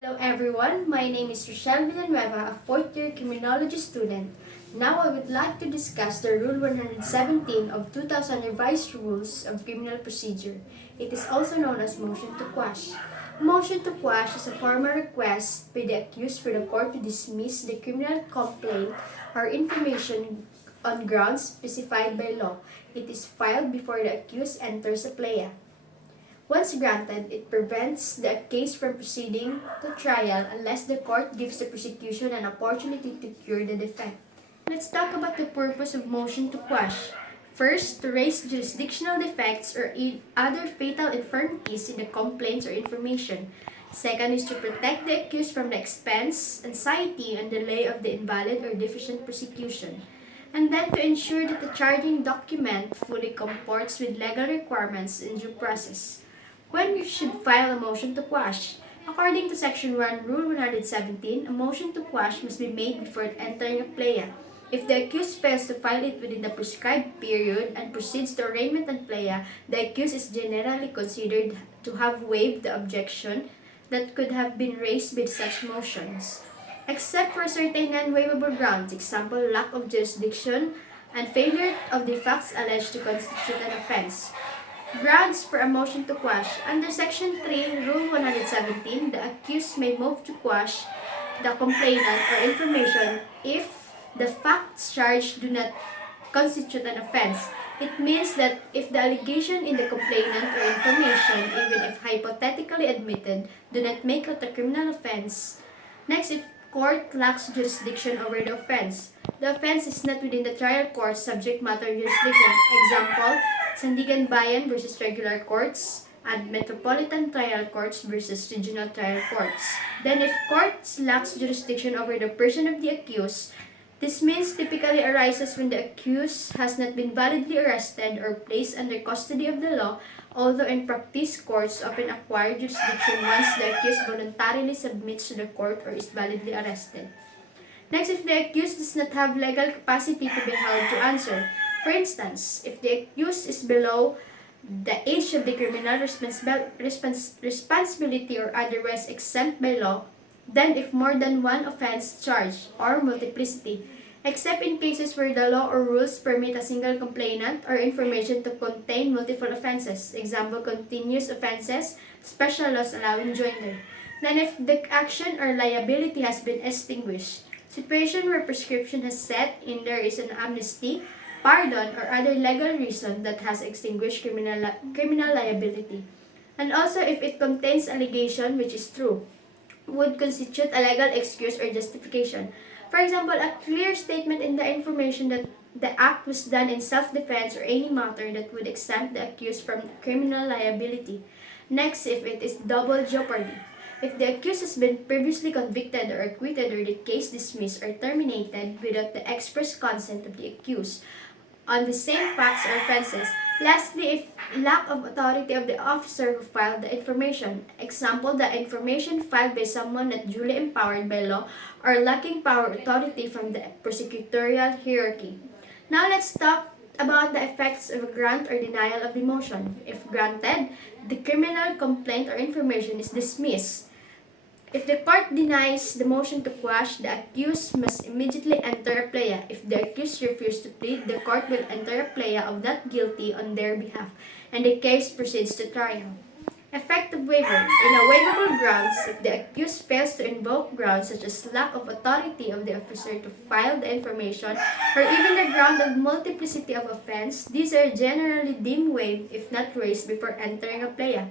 Hello everyone, my name is Rochelle Villanueva, a fourth-year criminology student. Now I would like to discuss the Rule 117 of 2000 Revised Rules of Criminal Procedure. It is also known as motion to quash. Motion to quash is a formal request by the accused for the court to dismiss the criminal complaint or information on grounds specified by law. It is filed before the accused enters a plea. Once granted, it prevents the case from proceeding to trial unless the court gives the prosecution an opportunity to cure the defect. Let's talk about the purpose of motion to quash. First, to raise jurisdictional defects or other fatal infirmities in the complaints or information. Second is to protect the accused from the expense, anxiety, and delay of the invalid or deficient prosecution. And then to ensure that the charging document fully comports with legal requirements in due process. When you should file a motion to quash? According to Section 1, Rule 117, a motion to quash must be made before entering a plea. If the accused fails to file it within the prescribed period and proceeds to arraignment and plea, the accused is generally considered to have waived the objection that could have been raised with such motions. Except for certain non-waivable grounds, example, lack of jurisdiction and failure of the facts alleged to constitute an offense. Grounds for a motion to quash. Under Section 3, Rule 117, the accused may move to quash the complainant or information if the facts charged do not constitute an offense. It means that if the allegation in the complainant or information, even if hypothetically admitted, do not make it a criminal offense. Next, if court lacks jurisdiction over the offense. The offense is not within the trial court's subject matter jurisdiction. Example, Sandigan Bayan versus regular courts and Metropolitan Trial Courts versus regional trial courts. Then if courts lacks jurisdiction over the person of the accused, this means typically arises when the accused has not been validly arrested or placed under custody of the law, although in practice, courts often acquire jurisdiction once the accused voluntarily submits to the court or is validly arrested. Next, if the accused does not have legal capacity to be held to answer. For instance, if the accused is below the age of the criminal responsibility or otherwise exempt by law, then if more than one offense charged or multiplicity, except in cases where the law or rules permit a single complainant or information to contain multiple offenses, example, continuous offenses, special laws allowing joinder. Then if the action or liability has been extinguished, situation where prescription has set in there is an amnesty, pardon, or other legal reason that has extinguished criminal liability. And also if it contains allegation which is true, would constitute a legal excuse or justification. For example, a clear statement in the information that the act was done in self-defense or any matter that would exempt the accused from criminal liability. Next, if it is double jeopardy. If the accused has been previously convicted or acquitted or the case dismissed or terminated without the express consent of the accused on the same facts or offenses. Lastly, if lack of authority of the officer who filed the information. Example, the information filed by someone not duly empowered by law or lacking power or authority from the prosecutorial hierarchy. Now let's talk about the effects of a grant or denial of the motion. If granted, the criminal complaint or information is dismissed. If the court denies the motion to quash, the accused must immediately enter a plea. If the accused refuses to plead, the court will enter a plea of not guilty on their behalf, and the case proceeds to trial. Effective waiver. In a waivable grounds, if the accused fails to invoke grounds such as lack of authority of the officer to file the information, or even the ground of multiplicity of offense, these are generally deemed waived if not raised before entering a plea.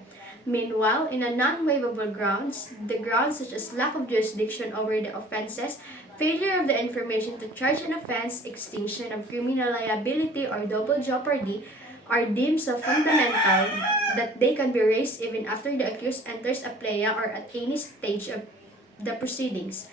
Meanwhile, in a non-waivable grounds, the grounds such as lack of jurisdiction over the offenses, failure of the information to charge an offense, extinction of criminal liability, or double jeopardy are deemed so fundamental that they can be raised even after the accused enters a plea or at any stage of the proceedings.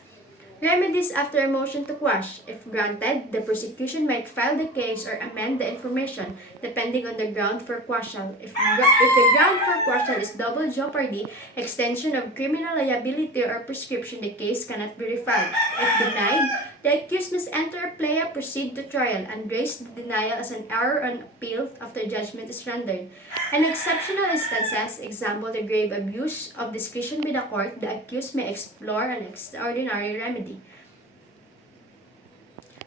Remedies after a motion to quash. If granted, the prosecution might file the case or amend the information, depending on the ground for quashal. If the ground for quashal is double jeopardy, extension of criminal liability or prescription, the case cannot be refiled. If denied, The accused must enter a plea, proceed to trial, and raise the denial as an error on appeal after judgment is rendered. In exceptional instances, example, the grave abuse of discretion by the court, the accused may explore an extraordinary remedy.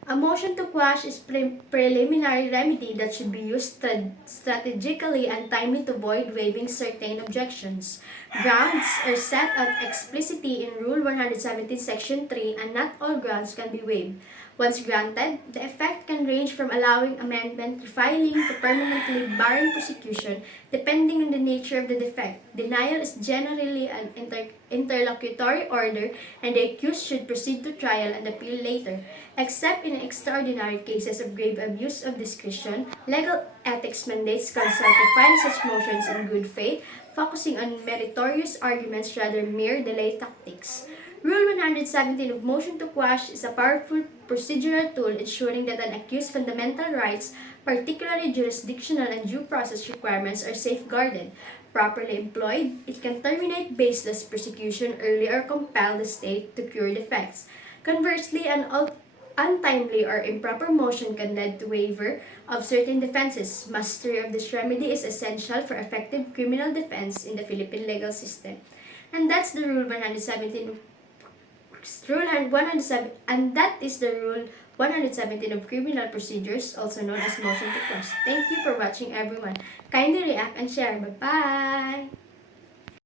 A motion to quash is preliminary remedy that should be used strategically and timely to avoid waiving certain objections. Grounds are set out explicitly in Rule 117, Section 3, and not all grounds can be waived. Once granted, the effect can range from allowing amendment, refiling, to permanently barring prosecution, depending on the nature of the defect. Denial is generally an interlocutory order, and the accused should proceed to trial and appeal later. Except in extraordinary cases of grave abuse of discretion, legal ethics mandates counsel to file such motions in good faith, focusing on meritorious arguments rather than mere delay tactics. Rule 117 of motion to quash is a powerful procedural tool ensuring that an accused's fundamental rights, particularly jurisdictional and due process requirements, are safeguarded. Properly employed, it can terminate baseless persecution early or compel the state to cure defects. Conversely, an untimely or improper motion can lead to waiver of certain defenses. Mastery of this remedy is essential for effective criminal defense in the Philippine legal system. And that's the Rule 117 and that is the Rule 117 of Criminal Procedures, also known as motion to quash. Thank you for watching, everyone. Kindly react and share. Bye-bye!